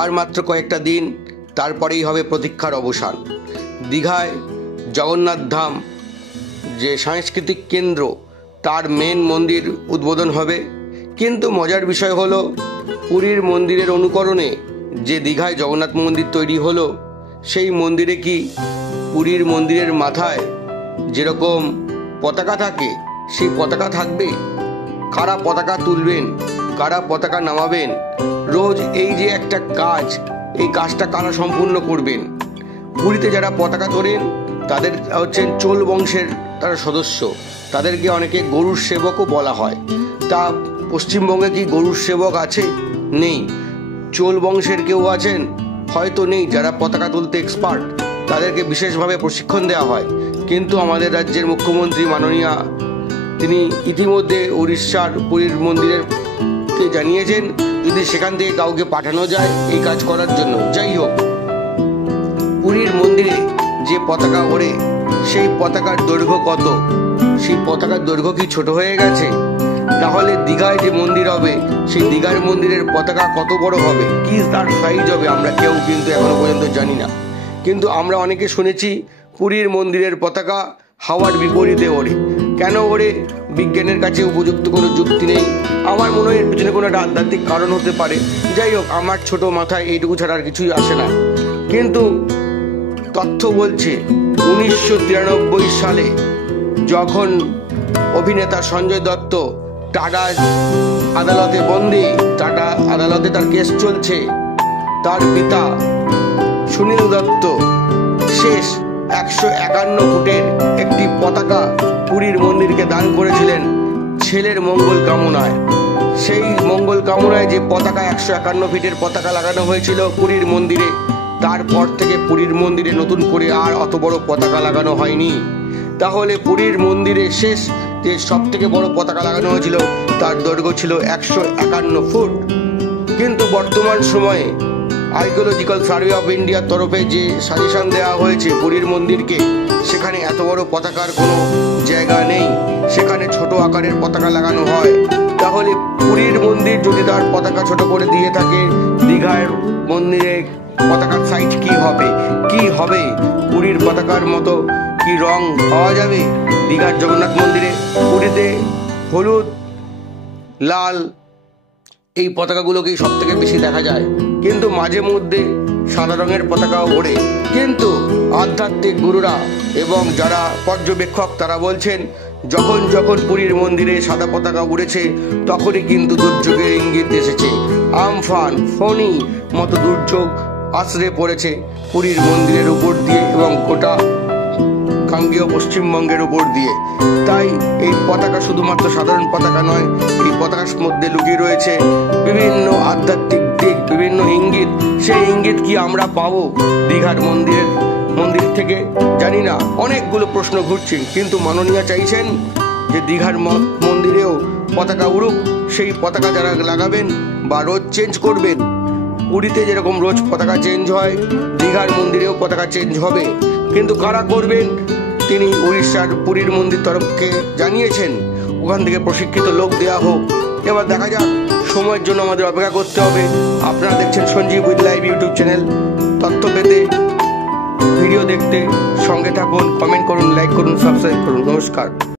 আর মাত্র কয়েকটা দিন, তারপরেই হবে প্রতীক্ষার অবসান। দীঘায় জগন্নাথ ধাম যে সাংস্কৃতিক কেন্দ্র, তার মেন মন্দির উদ্বোধন হবে। কিন্তু মজার বিষয় হলো, পুরীর মন্দিরের অনুকরণে যে দীঘায় জগন্নাথ মন্দির তৈরি হলো, সেই মন্দিরে কি পুরীর মন্দিরের মাথায় যেরকম পতাকা থাকে সেই পতাকা থাকবে? কারা পতাকা তুলবেন, কারা পতাকা নামাবেন, রোজ এই যে একটা কাজ, এই কাজটা কারা সম্পূর্ণ করবেন? পুরীতে যারা পতাকা তোলেন তাদের হচ্ছেন চোল বংশের তারা সদস্য, তাদেরকে অনেকে গরুর সেবকও বলা হয়। তা পশ্চিমবঙ্গে কি গরুর সেবক আছে? নেই। চোল বংশের কেউ আছেন? হয়তো নেই। যারা পতাকা তুলতে এক্সপার্ট তাদেরকে বিশেষভাবে প্রশিক্ষণ দেওয়া হয়। কিন্তু আমাদের রাজ্যের মুখ্যমন্ত্রী মাননীয়া তিনি ইতিমধ্যে উড়িষ্যার পুরীর মন্দিরেরকে জানিয়েছেন যদি সেখান থেকে কাউকে পাঠানো যায় এই কাজ করার জন্য। যাই হোক, পুরীর মন্দিরে যে পতাকা ওড়ে সেই পতাকার দৈর্ঘ্য কত? সেই পতাকার দৈর্ঘ্য কি ছোট হয়ে গেছে? তাহলে দীঘায় যে মন্দির হবে সেই দীঘার মন্দিরের পতাকা কত বড় হবে, কি তার সাইজ হবে, আমরা কেউ কিন্তু এখনো পর্যন্ত জানি না। কিন্তু আমরা অনেকে শুনেছি পুরীর মন্দিরের পতাকা হাওয়ার বিপরীতে ওড়ে। কেন ওড়ে? বিজ্ঞানের কাছে উপযুক্ত কোনো যুক্তি নেই। আমার মনে হয় এর পিছনে কোনো আধ্যাত্মিক কারণ হতে পারে। যাই হোক, আমার ছোট মাথায় এইটুকু ছাড়া আর কিছুই আসে না। কিন্তু তথ্য বলছে 1993 সালে যখন অভিনেতা সঞ্জয় দত্ত টাটা আদালতে বন্দী, টাটা আদালতে তার কেস চলছে, তার পিতা সুনীল দত্ত শেষ 151 ফুটের একটি পতাকা পুরীর মন্দিরকে দান করেছিলেন ছেলের মঙ্গল কামনায়। সেই মঙ্গল কামনায় যে পতাকা 151 ফিটের পতাকা লাগানো হয়েছিল পুরীর মন্দিরে, তারপর থেকে পুরীর মন্দিরে নতুন করে আর অত বড় পতাকা লাগানো হয়নি। তাহলে পুরীর মন্দিরে শেষ যে সব থেকে বড় পতাকা লাগানো হয়েছিল তার দৈর্ঘ্য ছিল 151 ফুট। কিন্তু বর্তমান সময়ে আর্কিওলজিক্যাল সার্ভে অফ ইন্ডিয়ার তরফে যে সাজেশন দেওয়া হয়েছে পুরীর মন্দিরকে, সেখানে এত বড় পতাকার কোনো জায়গা নেই, সেখানে ছোট আকারের পতাকা লাগানো হয়। তাহলে পুরীর মন্দির যদি তার পতাকা ছোট করে দিয়ে থাকে, দীঘার মন্দিরে পতাকার সাইজ কি হবে? কি হবে? পুরীর পতাকার মতো কি রং পাওয়া যাবে দীঘার জগন্নাথ মন্দিরে? পুরীতে হলুদ, লাল এই পতাকাগুলোকেই সব থেকে বেশি দেখা যায়, কিন্তু মাঝে মধ্যে সাদা রঙের পতাকাও ওড়ে। কিন্তু আধ্যাত্মিক গুরুরা এবং যারা পর্যবেক্ষক তারা বলছেন যখন যখন পুরীর মন্দিরে সাদা পতাকা উড়েছে তখনই কিন্তু দুর্যোগের ইঙ্গিত এসেছে। আমফান, ফণী মতো দুর্যোগ আছড়ে পড়েছে পুরীর মন্দিরের উপর দিয়ে এবং গোটা গাঙ্গেয় পশ্চিমবঙ্গের উপর দিয়ে। তাই এই পতাকা শুধুমাত্র সাধারণ পতাকা নয়, এই পতাকার মধ্যে লুকিয়ে রয়েছে বিভিন্ন আধ্যাত্মিক দিক, বিভিন্ন ইঙ্গিত। সেই ইঙ্গিত কি আমরা পাবো দীঘার মন্দির থেকে? জানি না, অনেকগুলো প্রশ্ন ঘুরছে। কিন্তু মাননীয়া চাইছেন যে দীঘার মন্দিরেও পতাকা উড়ুক। সেই পতাকা যারা লাগাবেন বা রোজ চেঞ্জ করবেন, পুরীতে যেরকম রোজ পতাকা চেঞ্জ হয় দীঘার মন্দিরেও পতাকা চেঞ্জ হবে। কিন্তু কারা করবেন তিনি উড়িষ্যার পুরীর মন্দির তরফকে জানিয়েছেন ওখান থেকে প্রশিক্ষিত লোক দেওয়া হোক। এবার দেখা যাক, সময়ের জন্য আমাদের অপেক্ষা করতে হবে। আপনারা দেখছেন Sanjeev with live YouTube channel. তথ্য পেতে, ভিডিও দেখতে সঙ্গে থাকুন, কমেন্ট করুন, লাইক করুন, সাবস্ক্রাইব করুন। নমস্কার।